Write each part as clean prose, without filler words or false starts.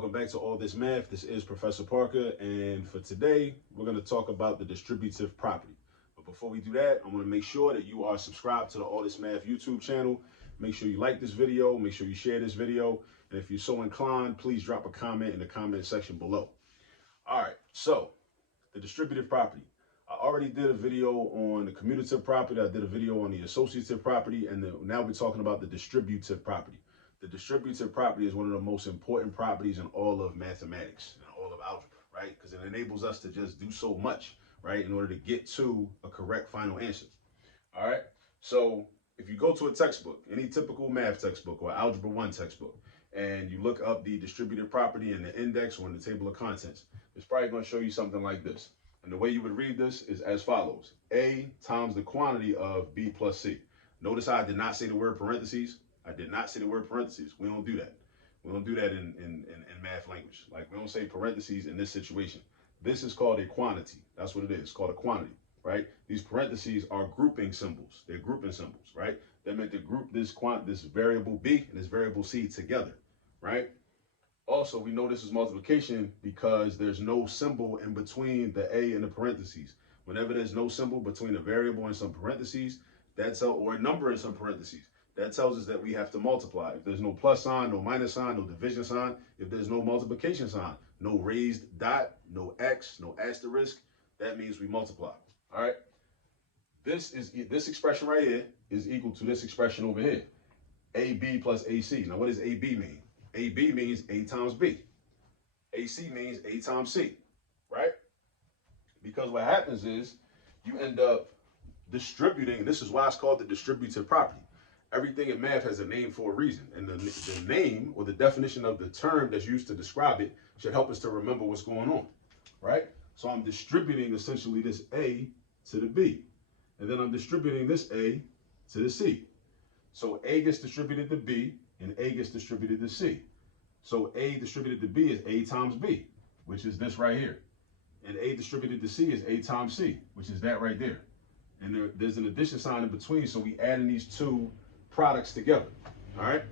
welcome back to All This Math. This is Professor Parker, and for today, we're going to talk about the distributive property. But before we do that, I want to make sure that you are subscribed to the All This Math YouTube channel. Make sure you like this video, make sure you share this video, and if you're so inclined, please drop a comment in the comment section below. All right, so the distributive property. I already did a video on the commutative property, I did a video on the associative property, and now we're talking about the distributive property. The distributive property is one of the most important properties in all of mathematics and all of algebra, right? Because it enables us to just do so much, right, in order to get to a correct final answer. All right, so if you go to a textbook, any typical math textbook or Algebra 1 textbook, and you look up the distributive property in the index or in the table of contents, it's probably going to show you something like this. And the way you would read this is as follows: A times the quantity of B plus C. Notice how I did not say the word parentheses. I did not say the word parentheses. We don't do that. We don't do that in math language. Like, we don't say parentheses in this situation. This is called a quantity. That's what it is. It's called a quantity, right? These parentheses are grouping symbols. They're grouping symbols, right? They're meant to group this variable B and this variable C together, right? Also, we know this is multiplication because there's no symbol in between the A and the parentheses. Whenever there's no symbol between a variable and some parentheses, or a number in some parentheses, that tells us that we have to multiply. If there's no plus sign, no minus sign, no division sign, if there's no multiplication sign, no raised dot, no X, no asterisk, that means we multiply. All right. This expression right here is equal to this expression over here, AB plus AC. Now, what does AB mean? AB means A times B. AC means A times C, right? Because what happens is you end up distributing. This is why it's called the distributive property. Everything in math has a name for a reason, and the name or the definition of the term that's used to describe it should help us to remember what's going on, right? So I'm distributing essentially this A to the B, and then I'm distributing this A to the C. So A gets distributed to B, and A gets distributed to C. So A distributed to B is A times B, which is this right here. And A distributed to C is A times C, which is that right there. And there's an addition sign in between, so we add in these two products together. All right,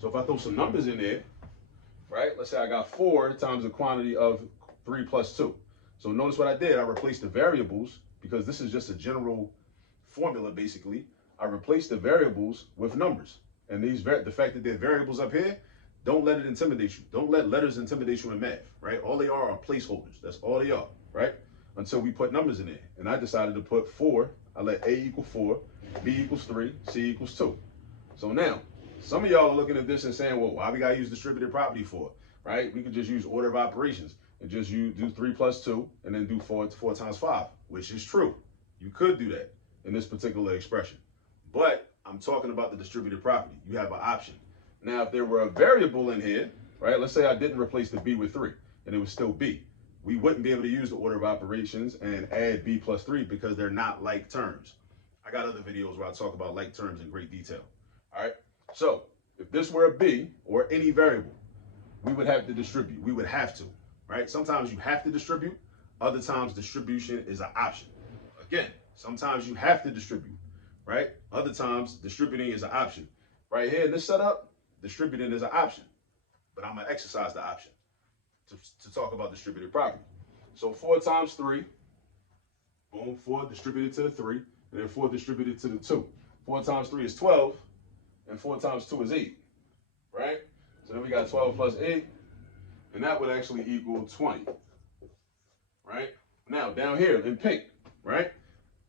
so if I throw some numbers in there, right, let's say I got 4 times the quantity of 3 plus 2. So notice what I did. I replaced the variables, because this is just a general formula basically. I replaced the variables with numbers, and the fact that there are variables up here, don't let it intimidate you. Don't let letters intimidate you in math, right? All they are placeholders. That's all they are, right? Until we put numbers in there. And I decided to put 4. I let A equal 4, B equals 3, C equals 2. So now, some of y'all are looking at this and saying, well, why we got to use distributive property for, right? We could just use order of operations and just do 3 plus 2 and then do 4 times 5, which is true. You could do that in this particular expression. But I'm talking about the distributive property. You have an option. Now, if there were a variable in here, right? Let's say I didn't replace the B with 3 and it was still B. We wouldn't be able to use the order of operations and add B plus 3 because they're not like terms. I got other videos where I talk about like terms in great detail. All right, so if this were a B or any variable, we would have to distribute. We would have to, right? Sometimes you have to distribute. Other times distribution is an option. Again, sometimes you have to distribute, right? Other times distributing is an option. Right here in this setup, distributing is an option, but I'm gonna exercise the option to talk about distributive property. So 4 times 3, boom, 4 distributed to the 3, and then 4 distributed to the 2. 4 times 3 is 12. And 4 times 2 is 8, right? So then we got 12 plus 8, and that would actually equal 20, right? Now, down here in pink, right?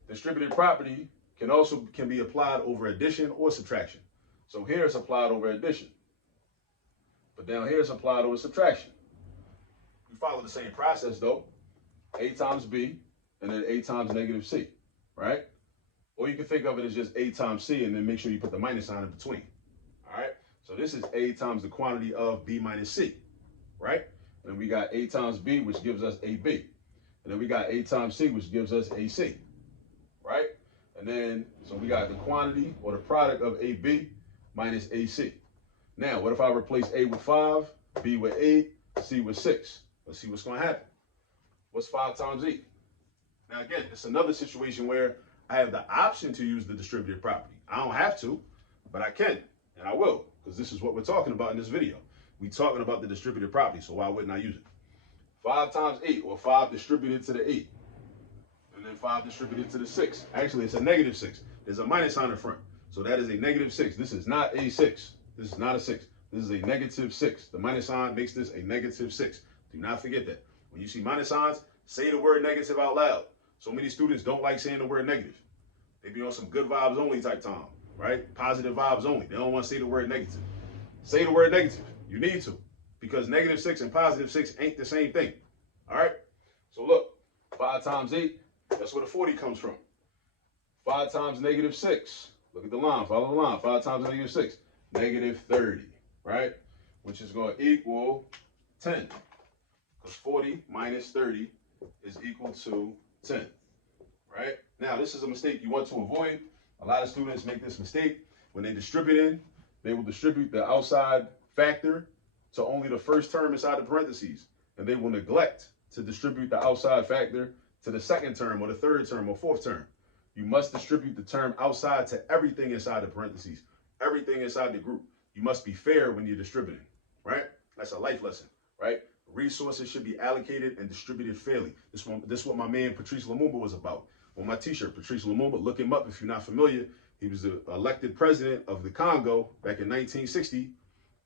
Distributive property can be applied over addition or subtraction. So here it's applied over addition, but down here it's applied over subtraction. We follow the same process though. A times B, and then A times negative C, right? Or you can think of it as just A times C and then make sure you put the minus sign in between. All right, so this is A times the quantity of B minus C, right? And then we got A times B, which gives us AB. And then we got A times C, which gives us AC, right? And then, so we got the quantity or the product of AB minus AC. Now, what if I replace A with 5, B with 8, C with 6? Let's see what's going to happen. What's 5 times 8? Now, again, it's another situation where I have the option to use the distributive property. I don't have to, but I can, and I will, because this is what we're talking about in this video. We talking about the distributive property, so why wouldn't I use it? 5 times 8, or 5 distributed to the 8. And then 5 distributed to the 6. Actually, it's a negative 6. There's a minus sign in front. So that is a negative 6. This is not a 6. This is not a 6. This is a negative 6. The minus sign makes this a negative 6. Do not forget that. When you see minus signs, say the word negative out loud. So many students don't like saying the word negative. They be on some good vibes only type time, right? Positive vibes only. They don't want to say the word negative. Say the word negative. You need to. Because negative 6 and positive 6 ain't the same thing. All right? So look, 5 times 8, that's where the 40 comes from. 5 times negative 6. Look at the line. Follow the line. 5 times negative 6. Negative 30, right? Which is going to equal 10. Because 40 minus 30 is equal to 10, right? Now, this is a mistake you want to avoid. A lot of students make this mistake. When they distribute they will distribute the outside factor to only the first term inside the parentheses. And they will neglect to distribute the outside factor to the second term or the third term or fourth term. You must distribute the term outside to everything inside the parentheses, everything inside the group. You must be fair when you're distributing, right? That's a life lesson, right? Resources should be allocated and distributed fairly. This is what my man Patrice Lumumba was about. On my t-shirt, Patrice Lumumba, look him up if you're not familiar. He was the elected president of the Congo back in 1960.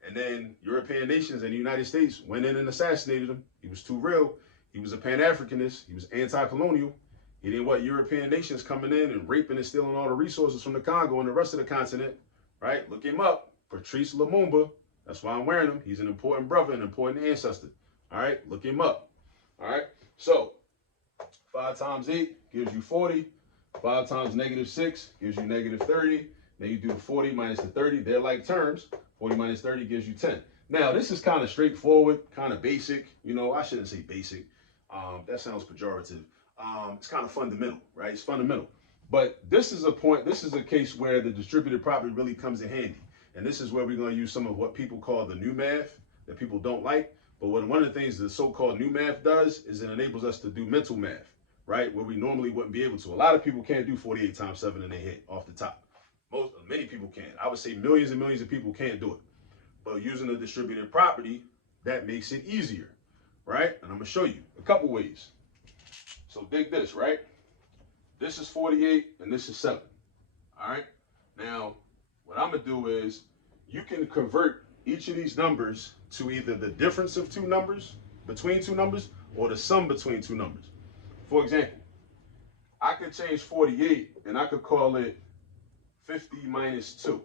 And then European nations and the United States went in and assassinated him. He was too real. He was a Pan-Africanist. He was anti-colonial. He didn't want European nations coming in and raping and stealing all the resources from the Congo and the rest of the continent, right? Look him up, Patrice Lumumba. That's why I'm wearing him. He's an important brother, an important ancestor. All right, look him up. All right, so 5 times 8 gives you 40. 5 times negative 6 gives you negative 30. Then you do the 40 minus the 30. They're like terms. 40 minus 30 gives you 10. Now, this is kind of straightforward, kind of basic. You know, I shouldn't say basic. That sounds pejorative. It's kind of fundamental, right? It's fundamental. But this is a point, this is a case where the distributive property really comes in handy. And this is where we're going to use some of what people call the new math that people don't like. But one of the things the so-called new math does is it enables us to do mental math, right? Where we normally wouldn't be able to. A lot of people can't do 48 times 7 in their head off the top. Many people can. I would say millions and millions of people can't do it. But using the distributive property, that makes it easier, right? And I'm going to show you a couple ways. So dig this, right? This is 48 and this is 7, all right? Now, what I'm going to do is you can convert each of these numbers to either the difference of two numbers, between two numbers, or the sum between two numbers. For example, I could change 48 and I could call it 50 minus 2.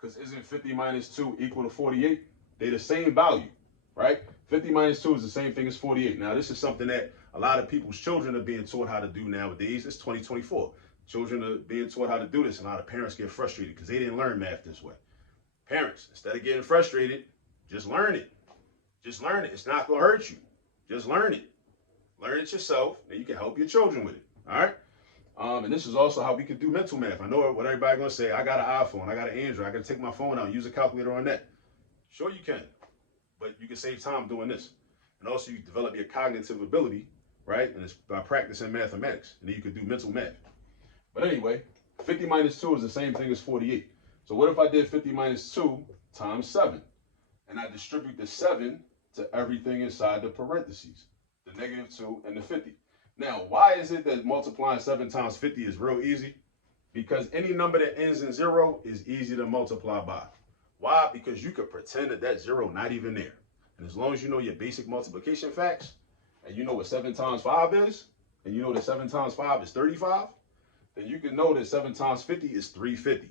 Because isn't 50 minus 2 equal to 48? They're the same value, right? 50 minus 2 is the same thing as 48. Now, this is something that a lot of people's children are being taught how to do nowadays. It's 2024. Children are being taught how to do this, and a lot of parents get frustrated because they didn't learn math this way. Parents, instead of getting frustrated, just learn it. Just learn it. It's not going to hurt you. Just learn it. Learn it yourself, and you can help your children with it, all right? And this is also how we can do mental math. I know what everybody's going to say. I got an iPhone. I got an Android. I got to take my phone out and use a calculator on that. Sure you can, but you can save time doing this. And also you develop your cognitive ability, right? And it's by practicing mathematics. And then you can do mental math. But anyway, 50 minus 2 is the same thing as 48. So what if I did 50 minus 2 times 7? And I distribute the 7 to everything inside the parentheses, the negative 2 and the 50. Now, why is it that multiplying 7 times 50 is real easy? Because any number that ends in 0 is easy to multiply by. Why? Because you could pretend that that 0 not even there. And as long as you know your basic multiplication facts, and you know what 7 times 5 is, and you know that 7 times 5 is 35, then you can know that 7 times 50 is 350.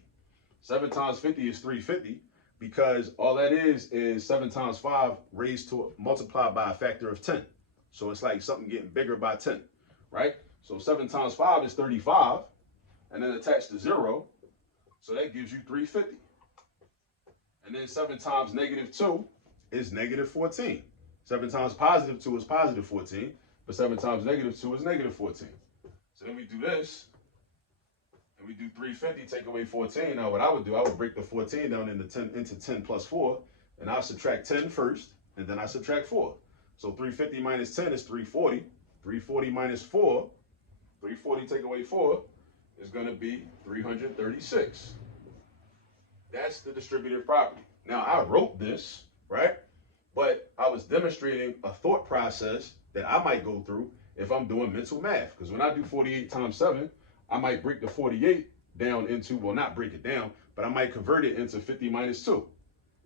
7 times 50 is 350 because all that is 7 times 5 raised to multiplied by a factor of 10. So it's like something getting bigger by 10, right? So 7 times 5 is 35, and then attached to 0, so that gives you 350. And then 7 times negative 2 is negative 14. 7 times positive 2 is positive 14, but 7 times negative 2 is negative 14. So then we do this, and we do 350, take away 14. Now what I would do, I would break the 14 down into 10 plus 4, and I'll subtract 10 first, and then I subtract 4. So 350 minus 10 is 340. 340 minus 4, 340 take away 4, is going to be 336. That's the distributive property. Now, I wrote this, right? But I was demonstrating a thought process that I might go through if I'm doing mental math. Because when I do 48 times 7, I might break the 48 down into, well, not break it down, but I might convert it into 50 minus 2.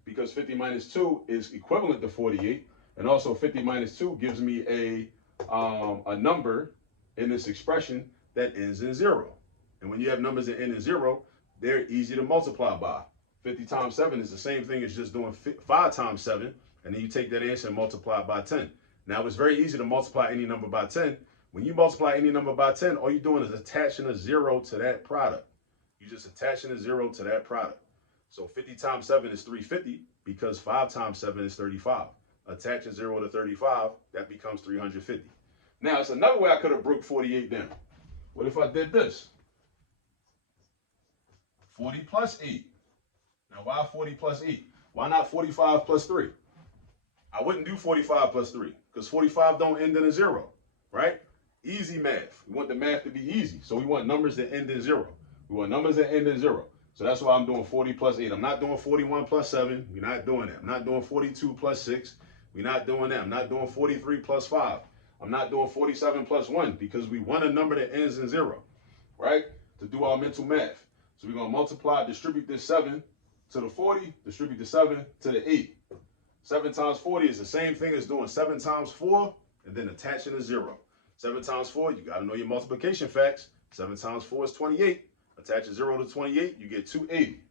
Because 50 minus 2 is equivalent to 48. And also 50 minus 2 gives me a number in this expression that ends in 0. And when you have numbers that end in 0, they're easy to multiply by. 50 times 7 is the same thing as just doing 5 times 7, and then you take that answer and multiply it by 10. Now, it's very easy to multiply any number by 10. When you multiply any number by 10, all you're doing is attaching a 0 to that product. You're just attaching a 0 to that product. So 50 times 7 is 350 because 5 times 7 is 35. Attach a 0 to 35, that becomes 350. Now, it's another way I could have broke 48 down. What if I did this? 40 plus 8. Now, why 40 plus 8? Why not 45 plus 3? I wouldn't do 45 plus 3 because 45 don't end in a 0, right? Easy math. We want the math to be easy. So we want numbers that end in 0. We want numbers that end in 0. So that's why I'm doing 40 plus 8. I'm not doing 41 plus 7. We're not doing that. I'm not doing 42 plus 6. We're not doing that. I'm not doing 43 plus 5. I'm not doing 47 plus 1 because we want a number that ends in 0, right? To do our mental math. So we're going to multiply, distribute this 7 to the 40, distribute the 7 to the 8. 7 times 40 is the same thing as doing 7 times 4 and then attaching a 0. 7 times 4, you got to know your multiplication facts. 7 times 4 is 28. Attach a 0 to 28, you get 280.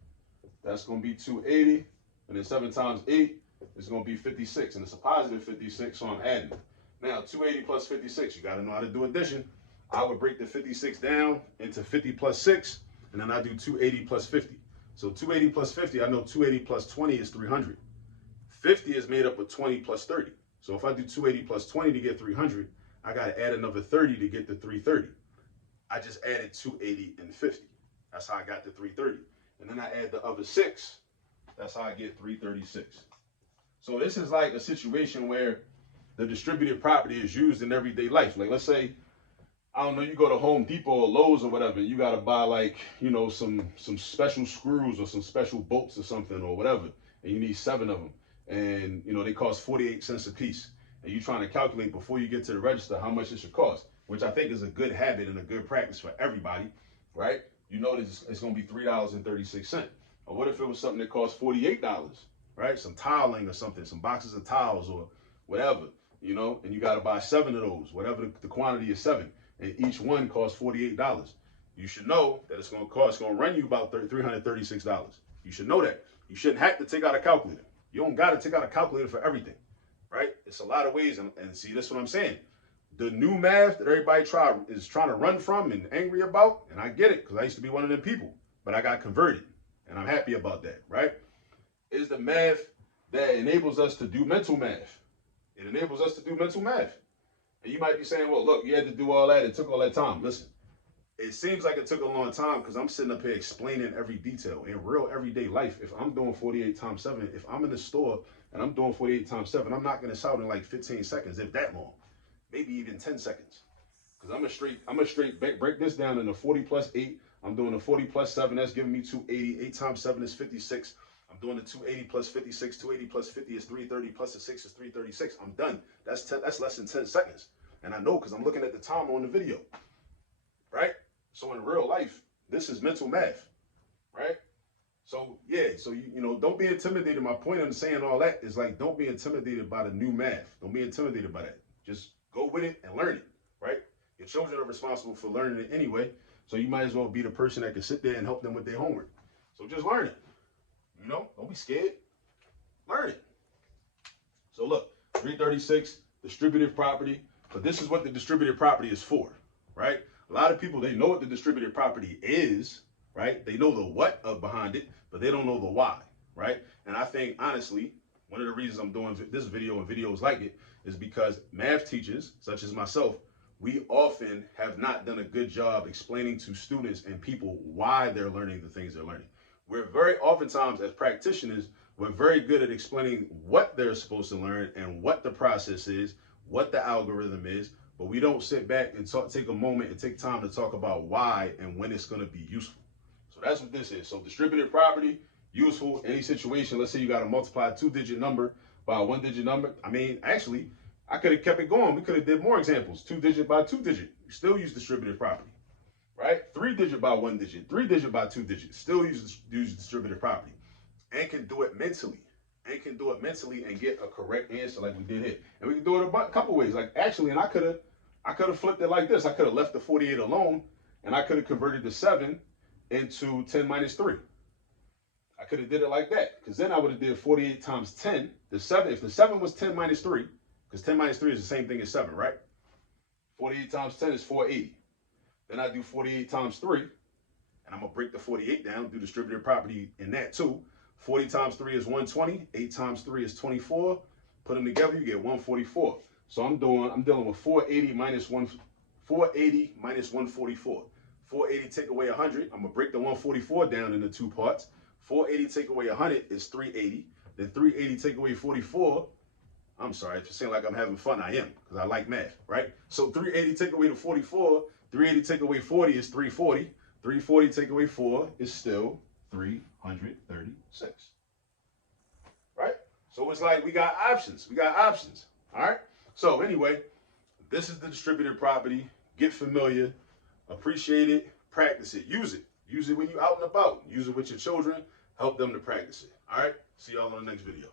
That's going to be 280. And then 7 times 8 is going to be 56. And it's a positive 56, so I'm adding it. Now, 280 plus 56, you got to know how to do addition. I would break the 56 down into 50 plus 6, and then I do 280 plus 50. So 280 plus 50, I know 280 plus 20 is 300. 50 is made up of 20 plus 30. So if I do 280 plus 20 to get 300, I got to add another 30 to get to 330. I just added 280 and 50. That's how I got to 330. And then I add the other 6. That's how I get 336. So this is like a situation where the distributed property is used in everyday life. Like, let's say, I don't know, you go to Home Depot or Lowe's or whatever, and you got to buy, like, you know, some special screws or some special bolts or something or whatever, and you need 7 of them. And, you know, they cost 48 cents a piece. And you're trying to calculate before you get to the register how much it should cost, which I think is a good habit and a good practice for everybody, right? You know it's going to be $3.36. Or what if it was something that cost $48, right? Some tiling or something, some boxes of tiles or whatever, you know, and you got to buy 7 of those, whatever the quantity is 7, and each one costs $48. You should know that it's going to run you about $336. You should know that. You shouldn't have to take out a calculator. You don't got to take out a calculator for everything, right? It's a lot of ways, and see, that's what I'm saying. The new math that everybody is trying to run from and angry about, and I get it because I used to be one of them people, but I got converted, and I'm happy about that, right? Is the math that enables us to do mental math. It enables us to do mental math. And you might be saying, well, look, you had to do all that. It took all that time. Listen, it seems like it took a long time because I'm sitting up here explaining every detail. In real everyday life, if I'm doing 48 times 7, if I'm in the store and I'm doing 48 times 7, I'm not going to shout in like 15 seconds, if that long. Maybe even 10 seconds. Because I'm a straight break this down into 40 plus 8. I'm doing the 40 plus 7. That's giving me 280. 8 times 7 is 56. I'm doing the 280 plus 56. 280 plus 50 is 330. Plus the 6 is 336. I'm done. That's less than 10 seconds. And I know because I'm looking at the time on the video. Right? So in real life, this is mental math. Right? So, yeah. So, you know, don't be intimidated. My point in saying all that is like, don't be intimidated by the new math. Don't be intimidated by that. Just go with it and learn it, right? Your children are responsible for learning it anyway, so you might as well be the person that can sit there and help them with their homework. So just learn it, you know? Don't be scared. Learn it. So look, 336, distributive property, but this is what the distributive property is for, right? A lot of people, they know what the distributive property is, right? They know the what behind it, but they don't know the why, right? And I think, honestly, one of the reasons I'm doing this video and videos like it is because math teachers, such as myself, we often have not done a good job explaining to students and people why they're learning the things they're learning. We're very oftentimes, as practitioners, we're very good at explaining what they're supposed to learn and what the process is, what the algorithm is, but we don't sit back and take a moment and take time to talk about why and when it's going to be useful. So that's what this is. So distributed property, useful. Any situation, let's say you got to multiply a 2-digit number by a 1-digit number. I mean, actually, I could have kept it going. We could have did more examples. 2-digit by 2-digit. You still use distributive property, right? 3-digit by 1-digit. 3-digit by 2-digit. Still use distributive property. And can do it mentally. And get a correct answer like we did here. And we can do it a couple ways. Like actually, and I could have flipped it like this. I could have left the 48 alone, and I could have converted the 7 into 10 minus 3. I could have did it like that, because then I would have did 48 times 10. The 7, if the 7 was 10 minus 3, because 10 minus 3 is the same thing as 7, right? 48 times 10 is 480. Then I do 48 times 3, and I'm going to break the 48 down, do distributive property in that too. 40 times 3 is 120. 8 times 3 is 24. Put them together, you get 144. So I'm dealing with 480 minus 144. 480 take away 100. I'm gonna break the 144 down into 2 parts. 480 take away 100 is 380. Then 380 take away 44. I'm sorry, if you're saying like I'm having fun, I am, because I like math, right? So 380 take away the 44. 380 take away 40 is 340. 340 take away 4 is still 336. Right? So it's like we got options. All right? So anyway, this is the distributed property. Get familiar, appreciate it, practice it, use it. Use it when you're out and about. Use it with your children. Help them to practice it. All right? See y'all on the next video.